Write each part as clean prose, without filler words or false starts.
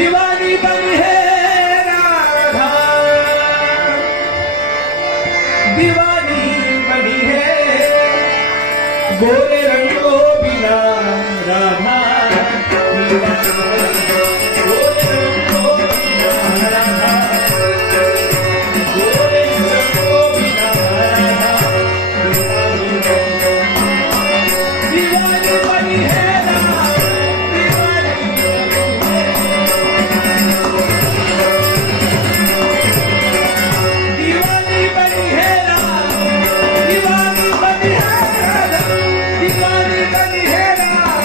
दीवानी बनी है राधा, दीवानी बनी है गोरे रंग को बिना राधा, दीवानी गोरे रंग को बिना राधा, गोरे रंग को बिना राधा, दीवानी बनी है राधा, दीवानी बनी है राधा, दीवानी बनी है राधा, दीवानी बनी है राधा,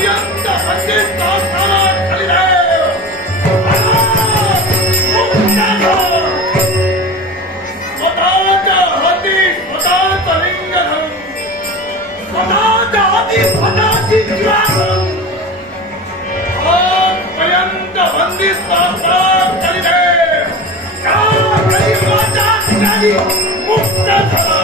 पर्यंत बंदिस्त असताना कलिदेव स्वतःच्या हाती स्वतःचा लिंग धरून स्वतःच्या हाती स्वतःची क्रिया करून आजपर्यंत बंदिस्त असताना कलिदेव या कलियुगाच्या ठिकाणी मुक्त झाला.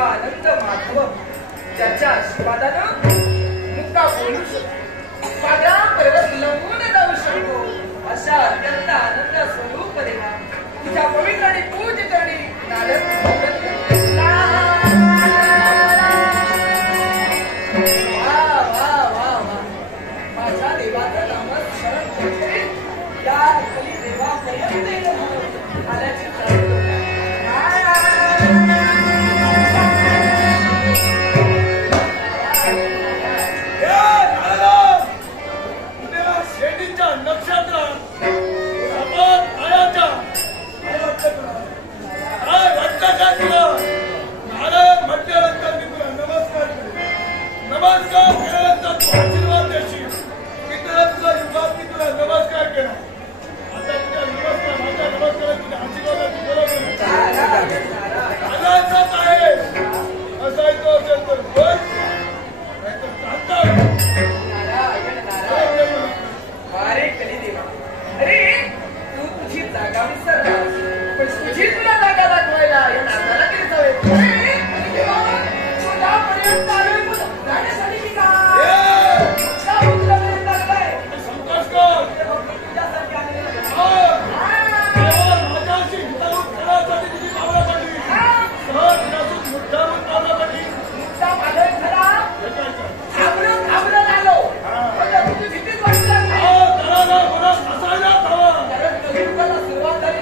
मुक्तानंद माधव ज्याच्या आशीर्वादानं मुक्ता बोलू शकतो, पाद्या पर्वत लंबून जाऊ शकतो, अशा अत्यंत आनंद स्वरूप देवा तुझ्या पवित्र आणि पूज्य चरणी नारद माझ्या देवाचं नामस्मरण करते या कली देवापर्यंत आल्याची नमस्कार केल्यानंतर तू आशीर्वाद देशील. मित्रांच्या युगात मी तुला नमस्कार केला. आता तुझ्या नमस्कार माझ्या नमस्काराची आशीर्वादाची गरज नाही. आजायचाच आहे. असायचं असेल तर बोल, नाहीतर चालता. अरे कली देवा, अरे तू तुझी जागा विसरलास, पण तुझी तुला जागा दाखवायला या नाताला किती जावे. तुझ्यापर्यंत जाण्यासाठी मी का तुझ्यासाठी मुद्दा माझ्या खरा थांबलं झालो तुझी भीतीच वाटत सुरुवात झाली.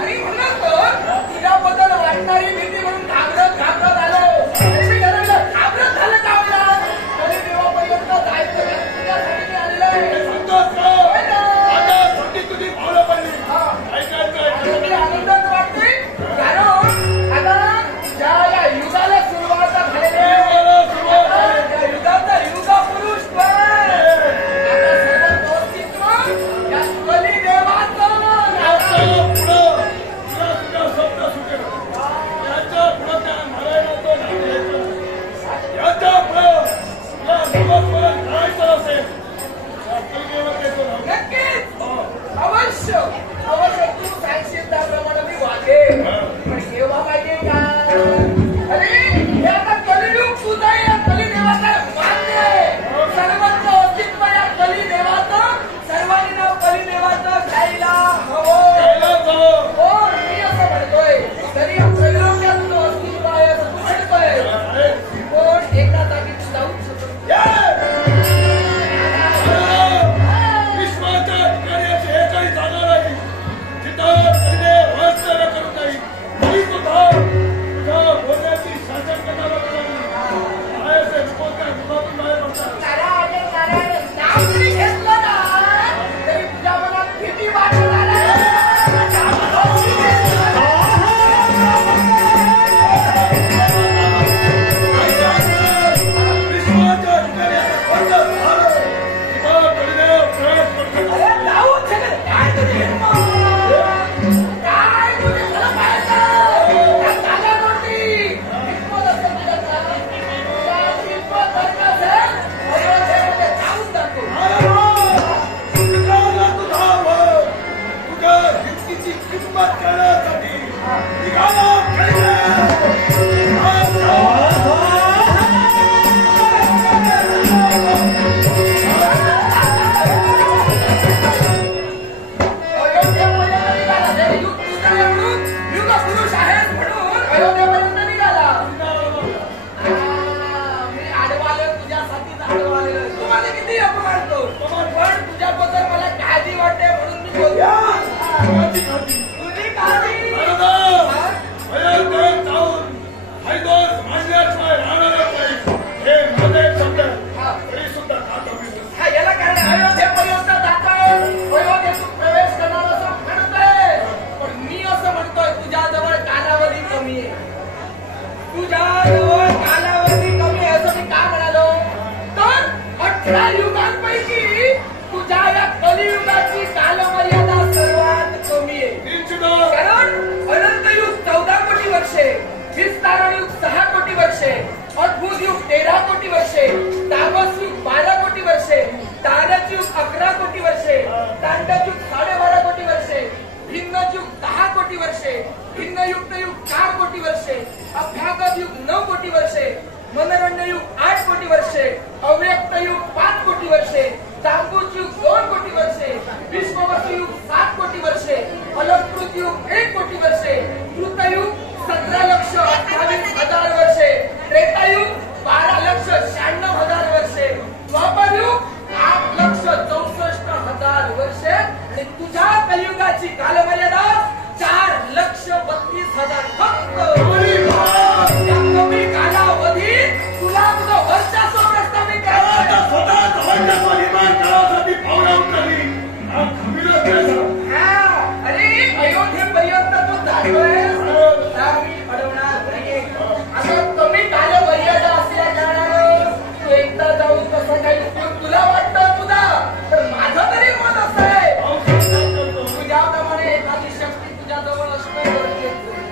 आणि म्हणून तुझ्याबद्दल वाटणारी भीती म्हणून घाबरत आलो. मी ठरवलं घाबरत झालं का होणार, तरी देवापर्यंत जायचं तुझ्यासाठी मी आलेलो आहे. आनंदात वाटते कारण आता ज्या या युगाला सुरुवात झालेली त्या युगाचा युगा पुरुष अवश्य तू सांगशील त्याप्रमाणे मी वागेन. पण केव्हा पाहिजे का? अरे हे आता कलियुग तुझा या कलिदेवाचा मान्य आहे. सर्वांचं अस्तित्व या कलिदेवाचं, सर्वांनी नाव कलिदेवाचं घ्यायला हवं. हो मी असं म्हणतोय, तरी त्रैलोक्यात तुझं अस्तित्व आहे असं तू म्हणतोय. पण एका जागी तू जाऊ शकतो. अद्भुत युग 13 कोटी वर्षे, तामस युग 12 कोटी वर्षे, तारक युग 11 कोटी वर्षे, तांडव युग 12.5 कोटी वर्षे, भिन्न युग 10 कोटी वर्षे, भिन्न युक्त युग 4 कोटी वर्षे, अभ्यागत युग 9 कोटी वर्षे, मनोरंजन युग 8 कोटी वर्षे, अव्यक्त युग 5 कोटी वर्षे, तांबूज युग 2 कोटी वर्षे, विश्ववसु युग 7 कोटी वर्षे, अलंकृत युग 1 कोटी वर्षे, कृतयुग 17,28,000 वर्षे, त्रेतायुग 12,96,000 वर्षे, द्वापरयुग 8,64,000 वर्षे आणि तुझ्या कलियुगाची कालमर्यादा 4,32,000 फक्त. या कमी कालावधीत तुला तुझं वर्चस्व प्रस्थापित करायचं. अरे अयोध्येपर्यंत तू जातोयस, मी अडवणार नाहीये. आता कमी कालमर्यादा असल्या कारणानं तू एकदा जाऊन कसं काही उपयोग तुला वाटतं तुझा, तर माझं तरी मत असं आहे तुझ्याप्रमाणे एखादी शक्ती तुझ्या जवळ असणं गरजेचं आहे.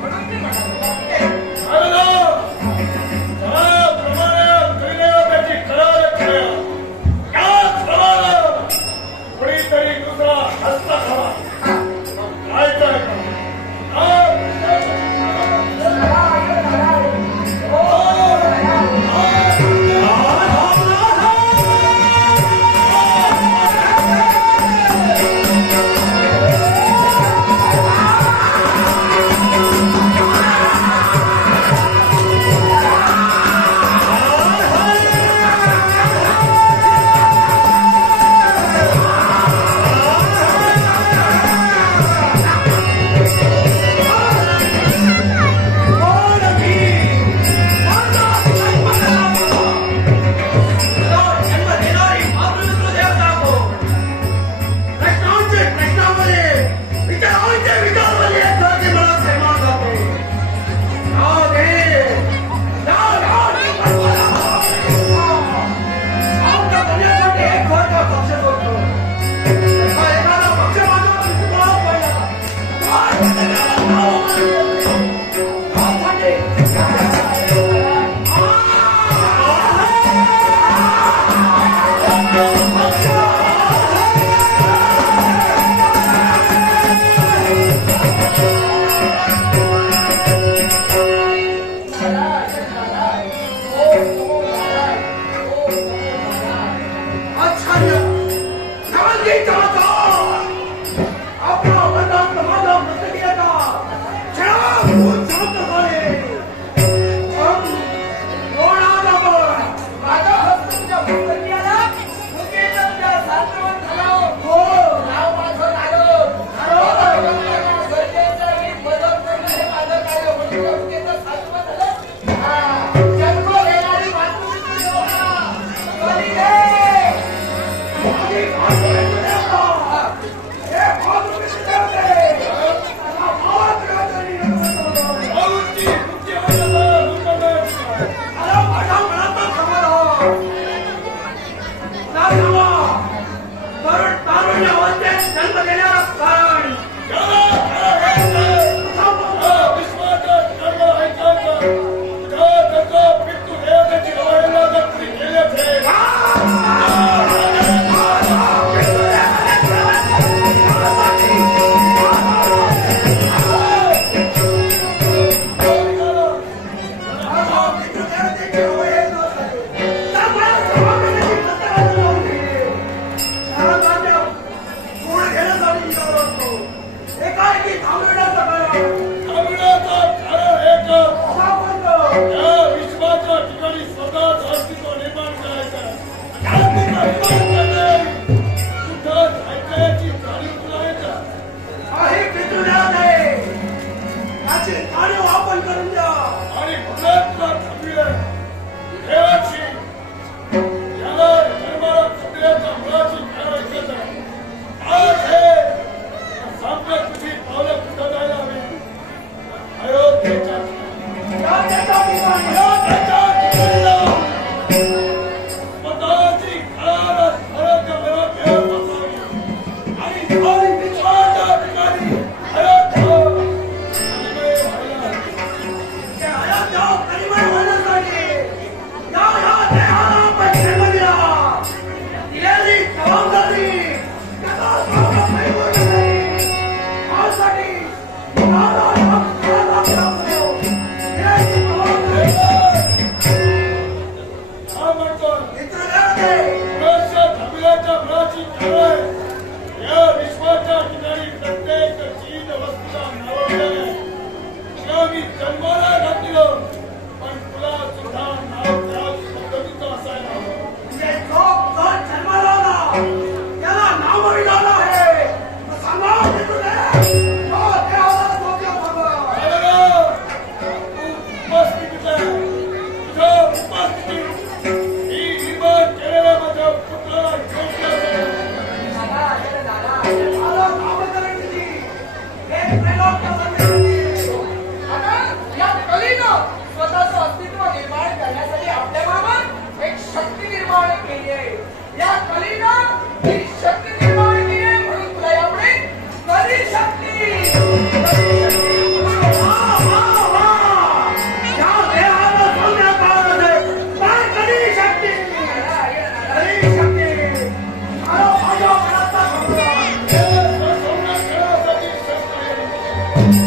म्हणून मी कोणीतरी दुसरा हस्ता खावा काय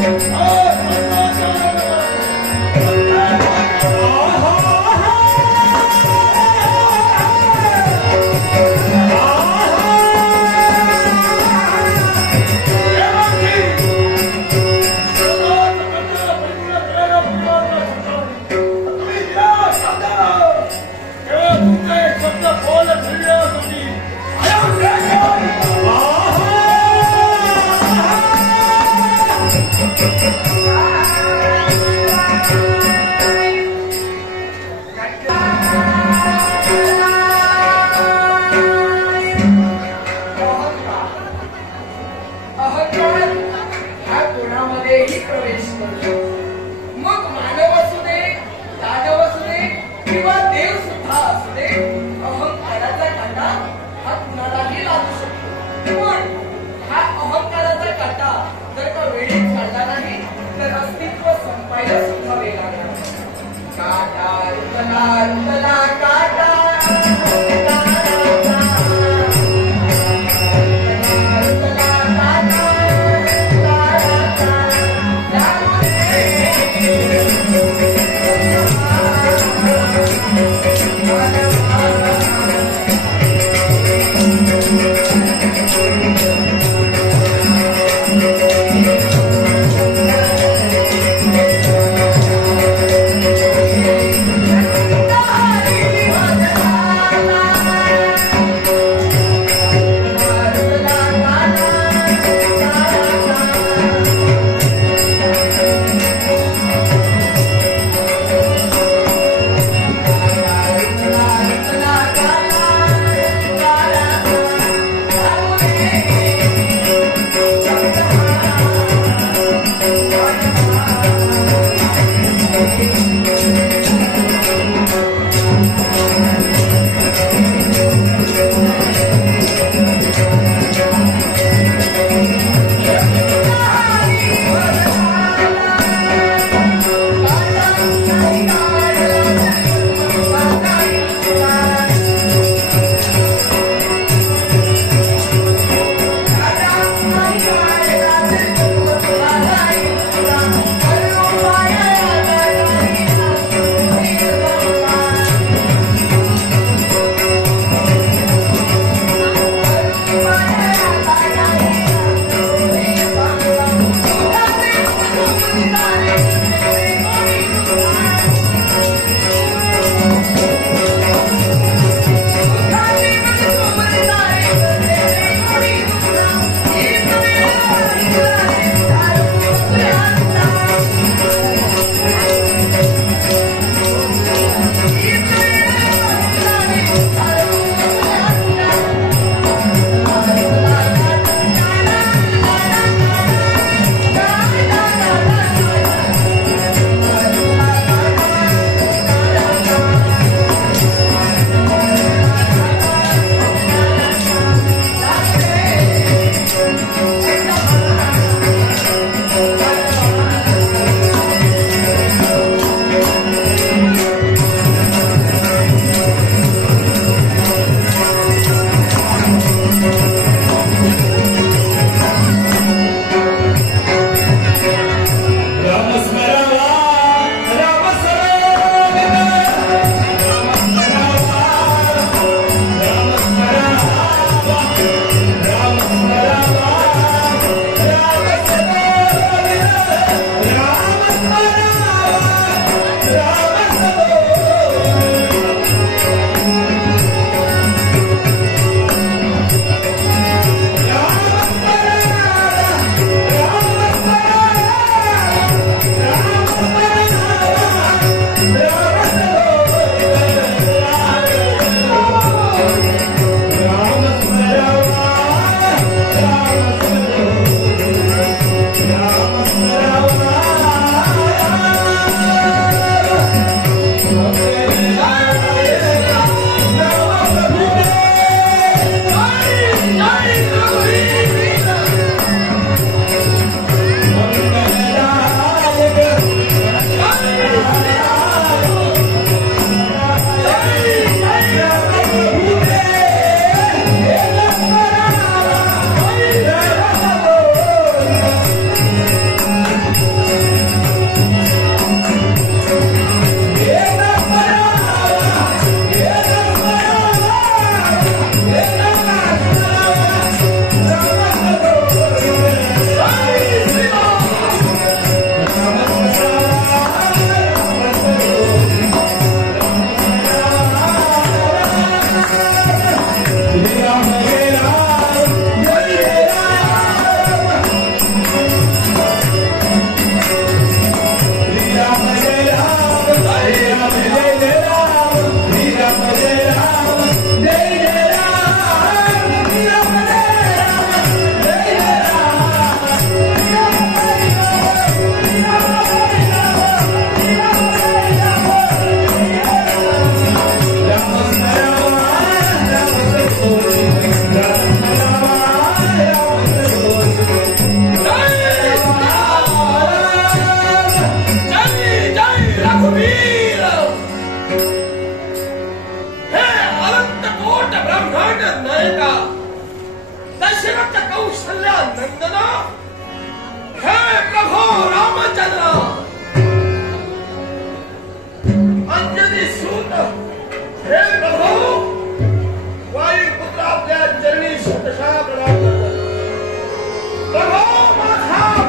Ah!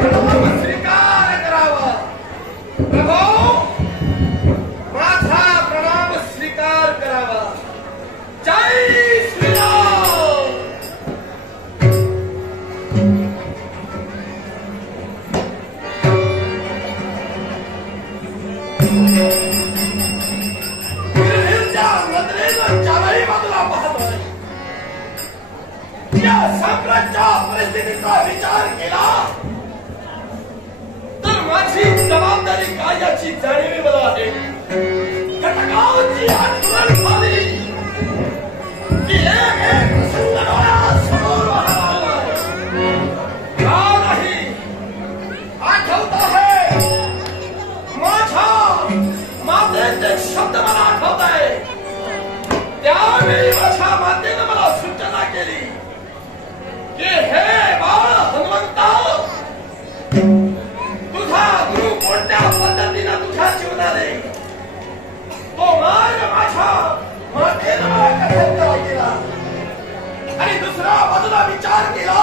प्रणाम स्वीकार करावा. प्रभो माझा प्रणाम स्वीकार करावा. जय श्रीराम. निर्भीडच्या नजरेनं चारही बाजूला पाहतोय. या साम्राज्याच्या परिस्थितीचा विचार केला तर माझी जबाबदारी काय याची जाणीव मला आहे. घटकांची आठवण झाली की एक एक प्रसंग डोळ्यासमोर आला. का नाही आठवत आहे माझ्या मातेचे शब्द मला आठवत आहे. त्यावेळी माझ्या मातेने मला सूचना केली की हे बाळ हनुमंता, तुझा गुरु कोणत्या पद्धतीनं तुझ्या जीवनाने तो मार्ग माझ्या मातेनं मला कथन केला. आणि दुसऱ्या बाजूला विचार केला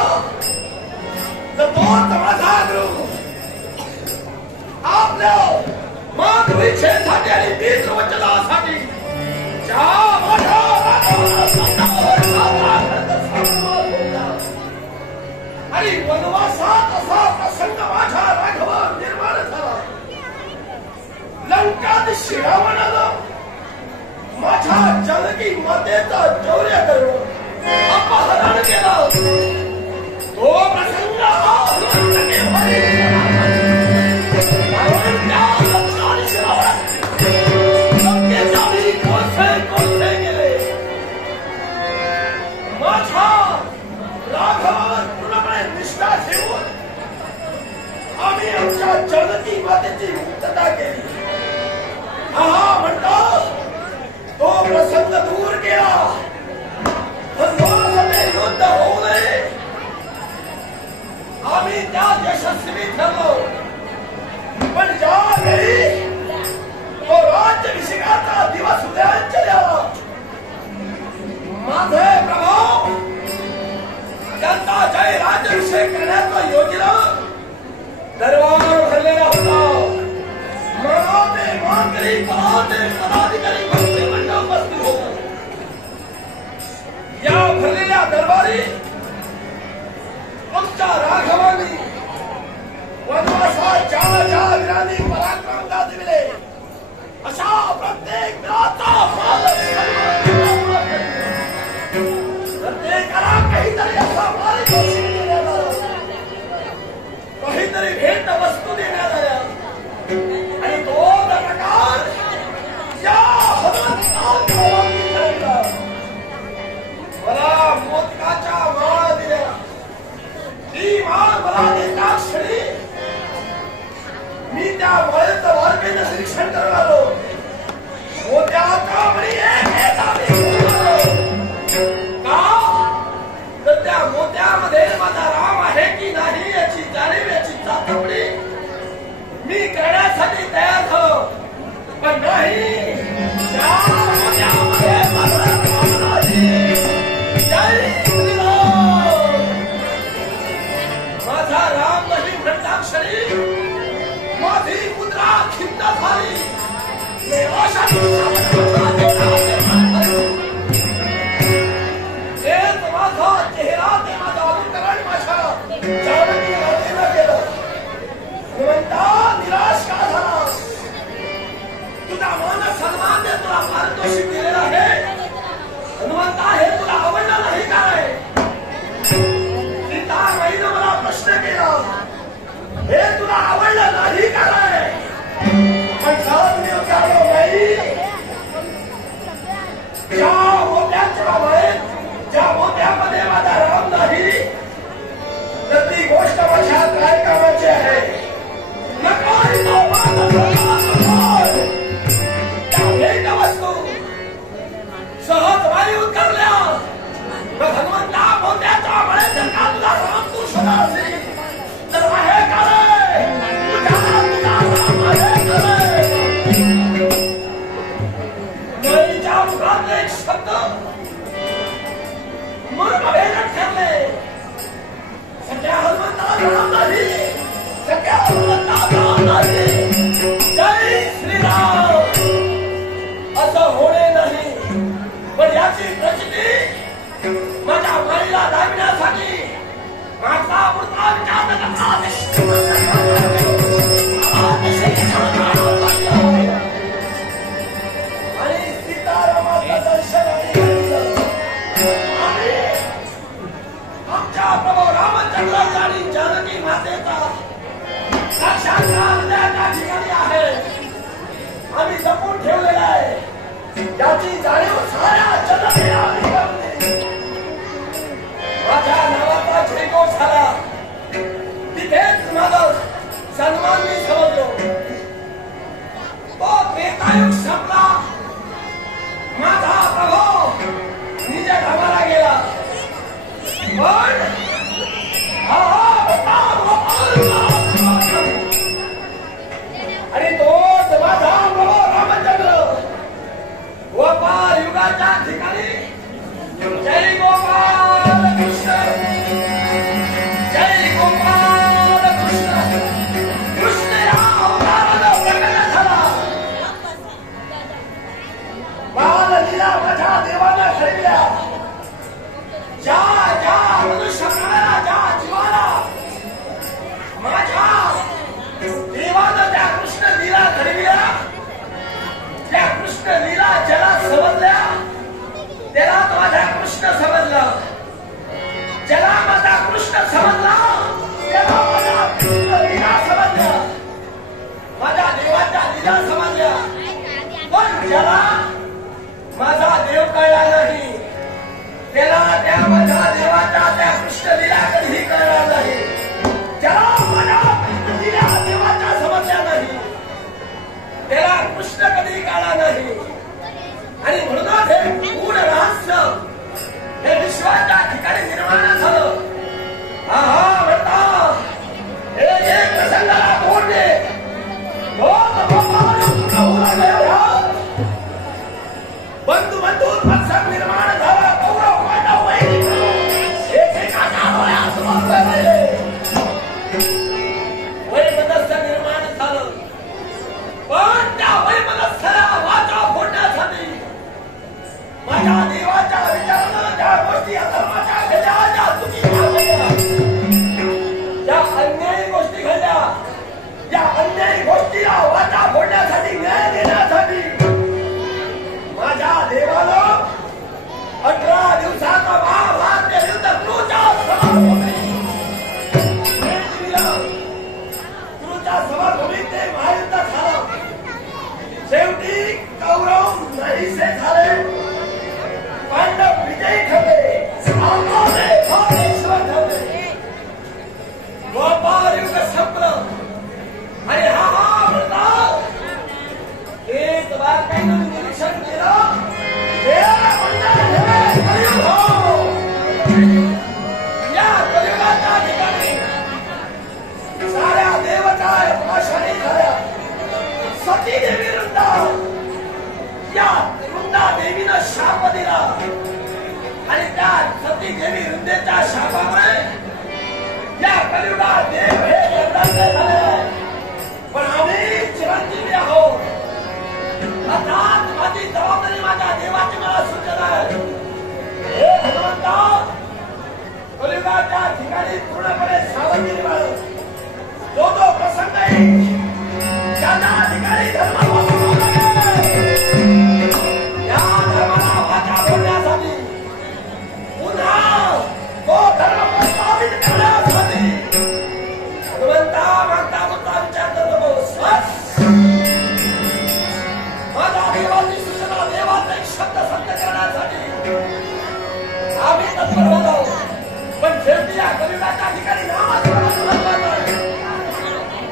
तर तोच माझा गुरु आपल्या मातृच्छेसाठी आणि तीर्थवचनासाठी ज्या मोठ्या आणि वनवासात असा प्रसंग माझ्या राघवावर निर्माण झाला. लंकादीशी रावणानं माझ्या जानकी मातेचा चौर्य करून अपहरण केलं. तो प्रसंग कोणते गेले. माझ्या राघवावर पूर्णपणे निष्ठा ठेवून आम्ही आमच्या जानकी मातेची मुक्तता केली. हा म्हणतो तो प्रसंग दूर केला. हनुमानाने युद्ध होऊ नये आम्ही त्यात यशस्वी ठरलो. पण ज्यावेळी तो राज्याभिषेकाचा दिवस उद्याच्या द्यावा माझे प्रभू त्यांचा जय राज्याभिषेक करण्याचा योजना दरबार भरलेला होता. मनाते मानकरी पदाते पदाधिकारी मंत्रिमंडळ उपस्थित होते. या भरलेल्या दरबारी आमच्या राघवांनी वनवासात ज्या ज्या वीरांनी पराक्रम गाजविले अशा प्रत्येक वीराचा प्रत्येकाला काहीतरी असा पारितोषिक देण्यात आलं, काहीतरी भेट वस्तू देण्यात आल्या. आणि तो प्रकार या मला मोदकाच्या माळ दिल्या. ती माळ मला देता क्षणी मी त्या माळेचं बारकाईनं निरीक्षण करून आलो. मोत्याचा मणी एक तर त्या मोत्यामध्ये माझा राम आहे की नाही याची जाणीव याची चाचपणी मी करण्यासाठी तयार झालो. पण नाही त्या मोत्यामध्ये माझा राम नाही. जय श्रीराम. माझा राम नाही म्हणता क्षणी माझी मुद्रा खिन्न झाली. माझा चेहरा ते माझं अनुकरण माझ्या जानकी मातेनं केलं. हनुमंता निराश का झाला. तुझा मान सन्मान दे तुला पारितोषिक दिलेलं आहे. हनुमंता हे तुला आवडलं नाही काय. सीतामाईनं मला प्रश्न केला हे तुला आवडलं नाही काय. पण सहज मी विचारलो नाही. ज्या मोत्याच्या वळेत ज्या मोत्यामध्ये माझा राम नाही तर ती गोष्ट माझ्या काय कामाची आहे. नको त्या भेट वस्तू सहज वारी उतरल्या. मग हनुमंता मोत्याच्या वळेत जर का तुला राम तू शोधा असेल तर आहे का रे. तुझा राम आहे का रे. नळीच्या मुखातले एक शब्द मन अभेदन ठरले. सध्या हनुमंताला राम नाही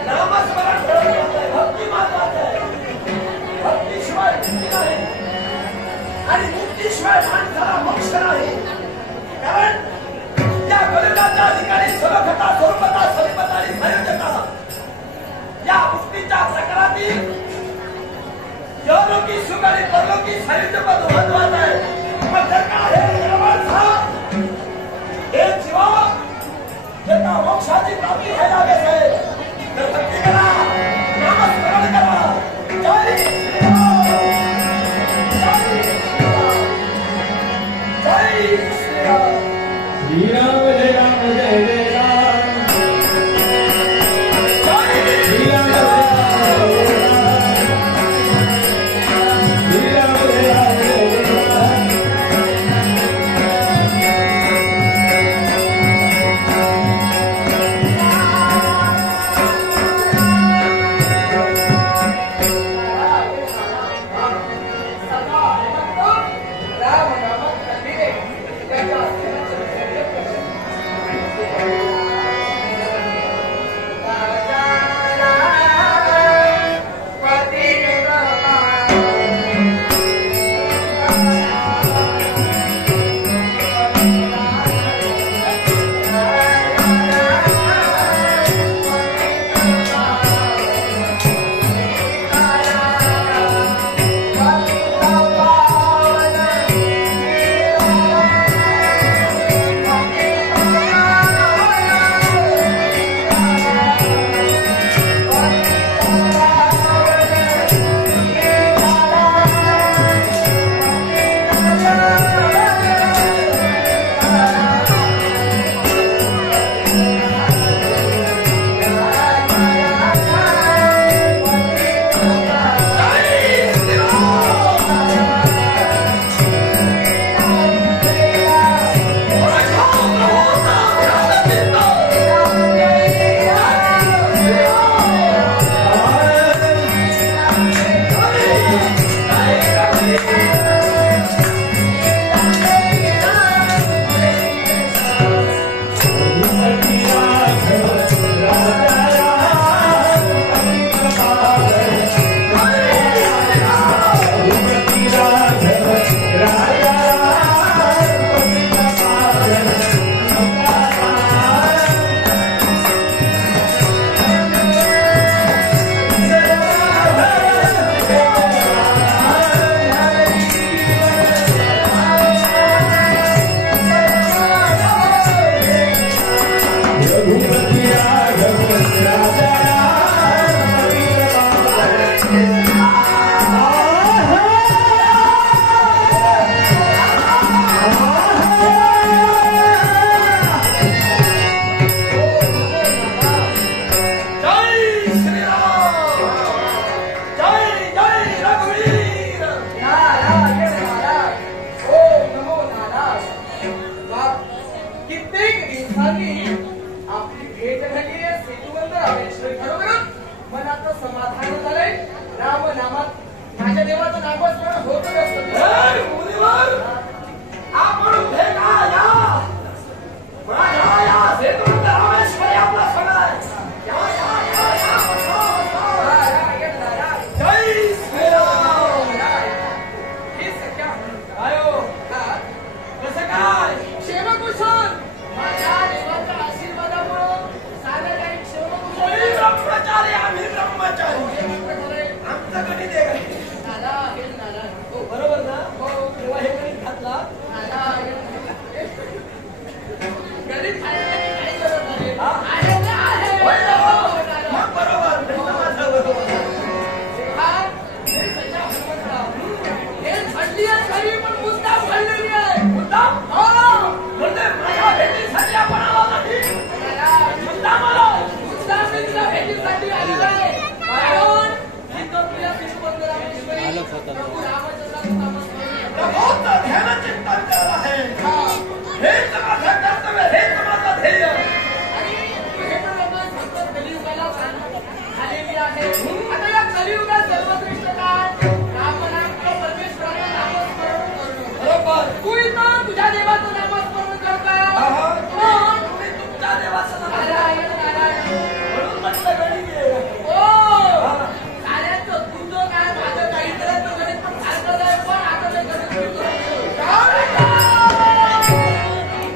नामस्मरण माझ्या देवाचं नामस्मरण होतच असतं. हे मुनीवर, आपण भेटा या. माझ्या या सेतूत रामेश्वरी आपला सण आहे. या या या या जय श्रीराम. ही सख्या आयो कसं काय? क्षेमकुशल माझ्या देवाच्या आशीर्वादामुळं साधं काही क्षेमकुशल कोणी ब्रह्मचारी, आम्ही ब्रह्मचारी. आमचं गणित आहे का? नाला आहे नाला. हो बरोबर ना? हो तेव्हा हे गणित घातला. नाला आहे. गणित खाण्याची काही गरज नाही. हा? आहे ना आहे. होय ना? मग बरोबर नाही माझं बरोबर. हा, हे सध्या हनुमंतराव. हे थंडी आहे खरी पण मुद्दाम घडलेली आहे. मुद्दाम? हो. म्हणजे माझ्या भेटीसाठी आपण आलो नाही. नाला. मुद्दाम आलो. मुद्दाम मी तुला भेटीसाठी आलेलो आहे. कारण इथं तुझ्या विश्वबंधनामेश्वरी प्रभू रामचंद्राचं नामस्मरण करतो. प्रभूचं ध्यानचिंतन करत आहे. हा. हेच माझं कर्तव्य, हेच माझं ध्येय. आणि हे तर बाबा फक्त कलियुगाला झालेली आहे. आता या कलियुगात सर्वश्रेष्ठ काय? रामनाम किंवा परमेश्वराचं नामस्मरण करणं. बरोबर. तू इथं तुझ्या देवाचं नामस्मरण करतोय. हा. पण तुम्ही तुमच्या देवाचं नाव घ्या. नारायण नारायण. म्हणून म्हटलं गणित आहे. ओ साऱ्यांचं तुझं काय माझं काही तऱ्हेचं गणित पण सारखंच आहे. पण आता ते गणित बिघडलं.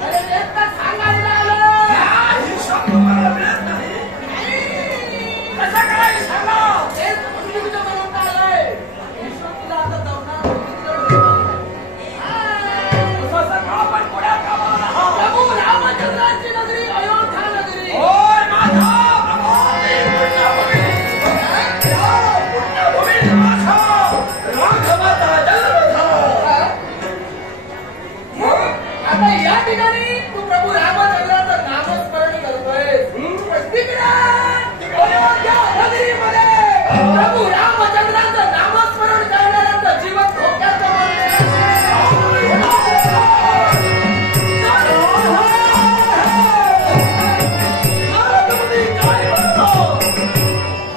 अरे तेच तर सांगायला आलो. हा हिशोब तुम्हाला मिळत नाही. कसं काय सांगा? तेच म्हणून तुझं म्हणत आलंय. ईश्वर तुला आता जमणार नाही. तसं का पण पुढ्या कामाला हा. प्रभू रामचंद्राची नगरी अयोध्या नगरी. होय माझा प्रभू पुण्यभूमी. या पुण्यभूमीत माझा राघवाचा जन्म झाला. मग आता या ठिकाणी तू प्रभू रामचंद्राचं नामस्मरण करतोय. तिकडे अयोध्या नगरीमध्ये प्रभू रामचंद्राचं नामस्मरण करणाऱ्यांचं जीवन धोक्यात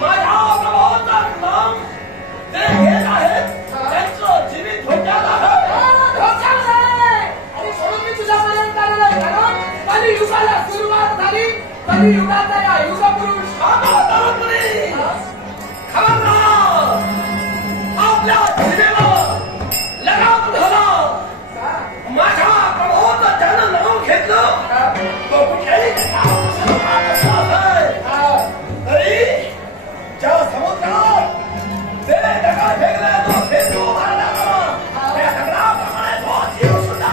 माझ्या प्रभूचं नाम जे घेत आहेत त्यांचं जीवित धोक्यात आहे. आणि म्हणून मी तुझ्यापर्यंत आलेलो आहे. कारण कलियुगाला सुरुवात झाली. कलियुगाचा या युगपुरुष आपल्या जीवेला लगाम झाला. माझ्या प्रभूचं त्यानं नाव घेतलं. तो कुठल्याही तरी ज्या समुद्रात ते दगड फेकले तो सेतू मारला त्या दगडाप्रमाणे तो जीव सुद्धा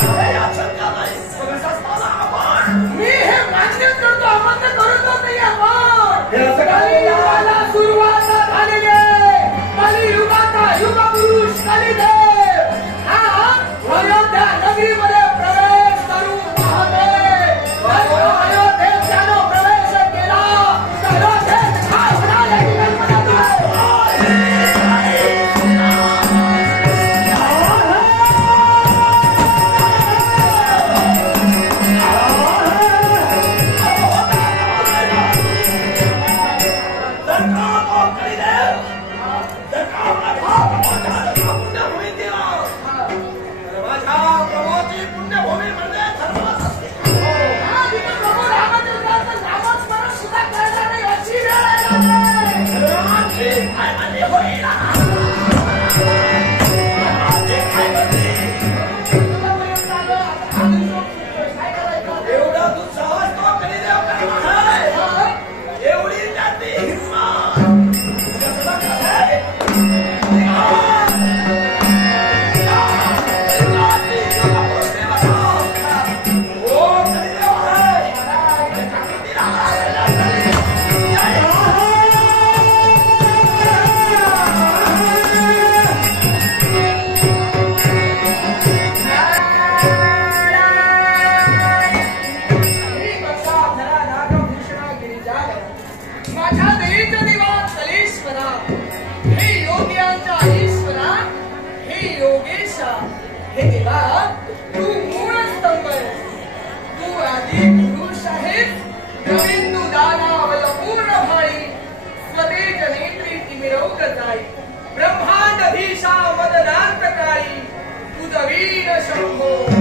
हे यात शंका नाही. पण असं असताना आपण मी हे मान्य करतो. अमान्य करतच नाही आपण. हे असं काय? कलियुगाला सुरुवात झालेली आहे. कलियुगाचा युगपुरुष कलिदेव हा अयोध्या नगरीमध्ये प्रवेश करून पाहतोय. अयोध्येत त्यानं प्रवेश केला तर अयोध्येत काय होणार याची कल्पना पुण्यभूमी म्हणजे धर्मात असते. हा तिथं प्रभू रामचंद्राचं नामस्मरण सुद्धा करणार नाही अशी वेळ आहे. काय म्हणजे होईल? तुझ्यापर्यंत आलं. आता हा दिवस काय करायचं? एवढा दुस्साहस तो कलिदेव करणार आहे. हा? एवढी त्याची हिंमत कसं आहे? माझ्या देवीचं दिवाण कलेश्वरा. हे योग्यांच्या ईश्वरा. हे योगेशा. हे देवा तू मूळ स्तंभ आहेस. तू आदी पुरुष आहेस. रविंदू दानावल पूर्ण भाई स्वतेज नेत्री तिमिरौक जाई. ब्रह्मांड निशा मदनांत काळी तुझ वीर शंभो